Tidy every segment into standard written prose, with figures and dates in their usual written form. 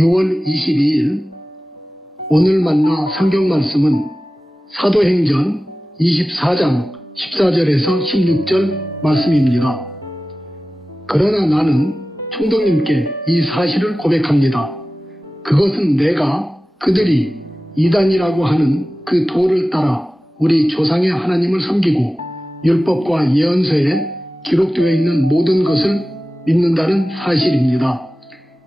6월 22일 오늘 만나 성경 말씀은 사도행전 24장 14절에서 16절 말씀입니다. 그러나 나는 총독님께 이 사실을 고백합니다. 그것은 내가 그들이 이단이라고 하는 그 도를 따라 우리 조상의 하나님을 섬기고 율법과 예언서에 기록되어 있는 모든 것을 믿는다는 사실입니다.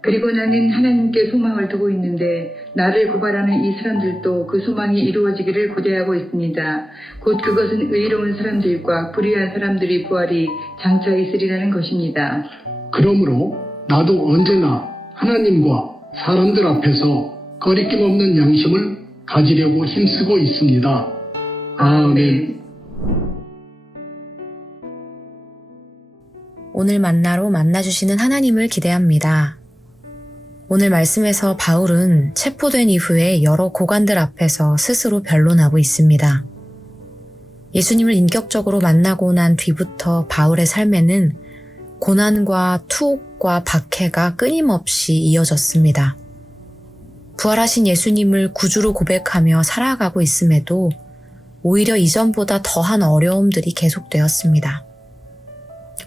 그리고 나는 하나님께 소망을 두고 있는데 나를 고발하는 이 사람들도 그 소망이 이루어지기를 고대하고 있습니다. 곧 그것은 의로운 사람들과 불의한 사람들의 부활이 장차 있으리라는 것입니다. 그러므로 나도 언제나 하나님과 사람들 앞에서 거리낌 없는 양심을 가지려고 힘쓰고 있습니다. 아멘. 오늘 만나로 만나주시는 하나님을 기대합니다. 오늘 말씀에서 바울은 체포된 이후에 여러 고관들 앞에서 스스로 변론하고 있습니다. 예수님을 인격적으로 만나고 난 뒤부터 바울의 삶에는 고난과 투옥과 박해가 끊임없이 이어졌습니다. 부활하신 예수님을 구주로 고백하며 살아가고 있음에도 오히려 이전보다 더한 어려움들이 계속되었습니다.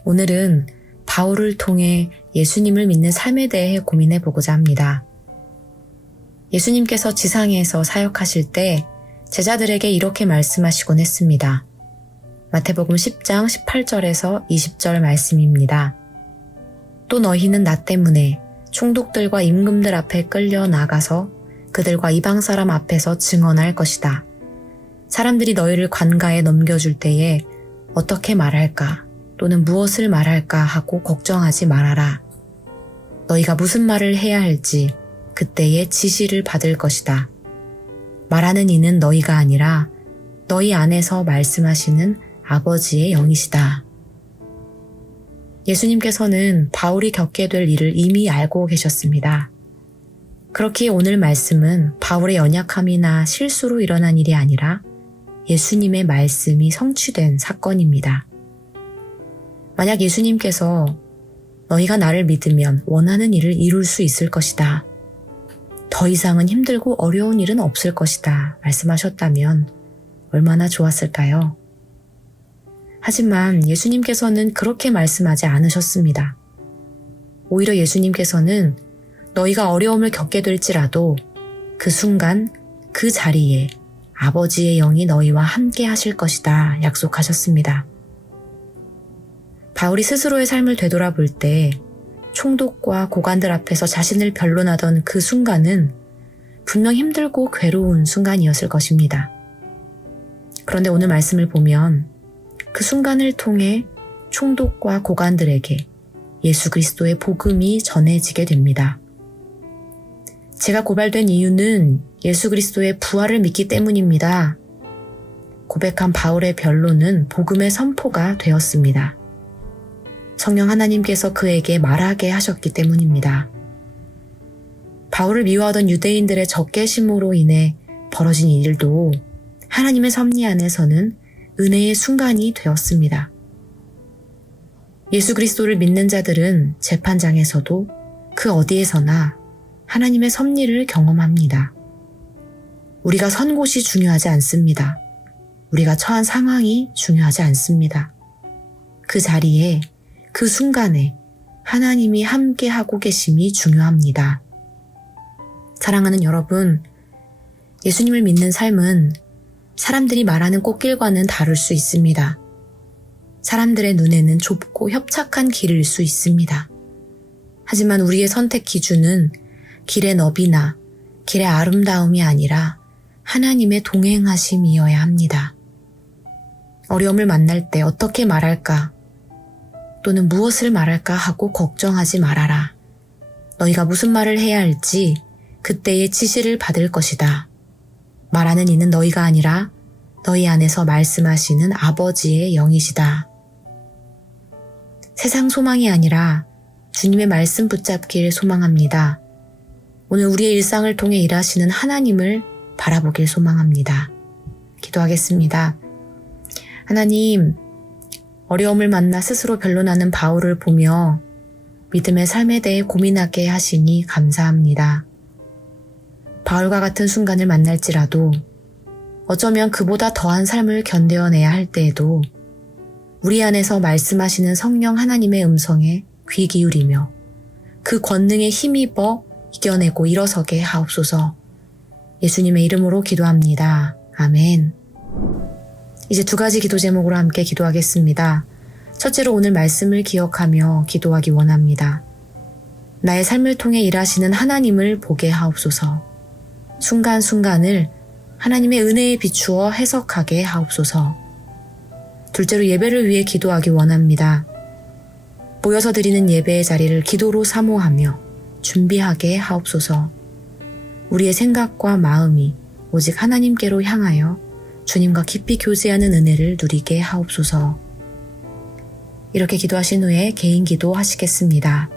오늘은 바울을 통해 예수님을 믿는 삶에 대해 고민해 보고자 합니다. 예수님께서 지상에서 사역하실 때 제자들에게 이렇게 말씀하시곤 했습니다. 마태복음 10장 18절에서 20절 말씀입니다. 또 너희는 나 때문에 총독들과 임금들 앞에 끌려 나가서 그들과 이방 사람 앞에서 증언할 것이다. 사람들이 너희를 관가에 넘겨줄 때에 어떻게 말할까 또는 무엇을 말할까 하고 걱정하지 말아라. 너희가 무슨 말을 해야 할지 그때에 지시를 받을 것이다. 말하는 이는 너희가 아니라 너희 안에서 말씀하시는 아버지의 영이시다. 예수님께서는 바울이 겪게 될 일을 이미 알고 계셨습니다. 그렇기에 오늘 말씀은 바울의 연약함이나 실수로 일어난 일이 아니라 예수님의 말씀이 성취된 사건입니다. 만약 예수님께서 너희가 나를 믿으면 원하는 일을 이룰 수 있을 것이다. 더 이상은 힘들고 어려운 일은 없을 것이다. 말씀하셨다면 얼마나 좋았을까요? 하지만 예수님께서는 그렇게 말씀하지 않으셨습니다. 오히려 예수님께서는 너희가 어려움을 겪게 될지라도 그 순간 그 자리에 아버지의 영이 너희와 함께 하실 것이다. 약속하셨습니다. 바울이 스스로의 삶을 되돌아볼 때 총독과 고관들 앞에서 자신을 변론하던 그 순간은 분명 힘들고 괴로운 순간이었을 것입니다. 그런데 오늘 말씀을 보면 그 순간을 통해 총독과 고관들에게 예수 그리스도의 복음이 전해지게 됩니다. 제가 고발된 이유는 예수 그리스도의 부활을 믿기 때문입니다. 고백한 바울의 변론은 복음의 선포가 되었습니다. 성령 하나님께서 그에게 말하게 하셨기 때문입니다. 바울을 미워하던 유대인들의 적개심으로 인해 벌어진 일도 하나님의 섭리 안에서는 은혜의 순간이 되었습니다. 예수 그리스도를 믿는 자들은 재판장에서도 그 어디에서나 하나님의 섭리를 경험합니다. 우리가 선 곳이 중요하지 않습니다. 우리가 처한 상황이 중요하지 않습니다. 그 자리에 그 순간에 하나님이 함께 하고 계심이 중요합니다. 사랑하는 여러분, 예수님을 믿는 삶은 사람들이 말하는 꽃길과는 다를 수 있습니다. 사람들의 눈에는 좁고 협착한 길일 수 있습니다. 하지만 우리의 선택 기준은 길의 너비나 길의 아름다움이 아니라 하나님의 동행하심이어야 합니다. 어려움을 만날 때 어떻게 말할까? 또는 무엇을 말할까 하고 걱정하지 말아라. 너희가 무슨 말을 해야 할지 그때의 지시를 받을 것이다. 말하는 이는 너희가 아니라 너희 안에서 말씀하시는 아버지의 영이시다. 세상 소망이 아니라 주님의 말씀 붙잡기를 소망합니다. 오늘 우리의 일상을 통해 일하시는 하나님을 바라보길 소망합니다. 기도하겠습니다. 하나님, 어려움을 만나 스스로 변론하는 바울을 보며 믿음의 삶에 대해 고민하게 하시니 감사합니다. 바울과 같은 순간을 만날지라도 어쩌면 그보다 더한 삶을 견뎌내야 할 때에도 우리 안에서 말씀하시는 성령 하나님의 음성에 귀 기울이며 그 권능에 힘입어 이겨내고 일어서게 하옵소서. 예수님의 이름으로 기도합니다. 아멘. 이제 2가지 기도 제목으로 함께 기도하겠습니다. 첫째로 오늘 말씀을 기억하며 기도하기 원합니다. 나의 삶을 통해 일하시는 하나님을 보게 하옵소서. 순간순간을 하나님의 은혜에 비추어 해석하게 하옵소서. 둘째로 예배를 위해 기도하기 원합니다. 모여서 드리는 예배의 자리를 기도로 사모하며 준비하게 하옵소서. 우리의 생각과 마음이 오직 하나님께로 향하여 주님과 깊이 교제하는 은혜를 누리게 하옵소서. 이렇게 기도하신 후에 개인 기도 하시겠습니다.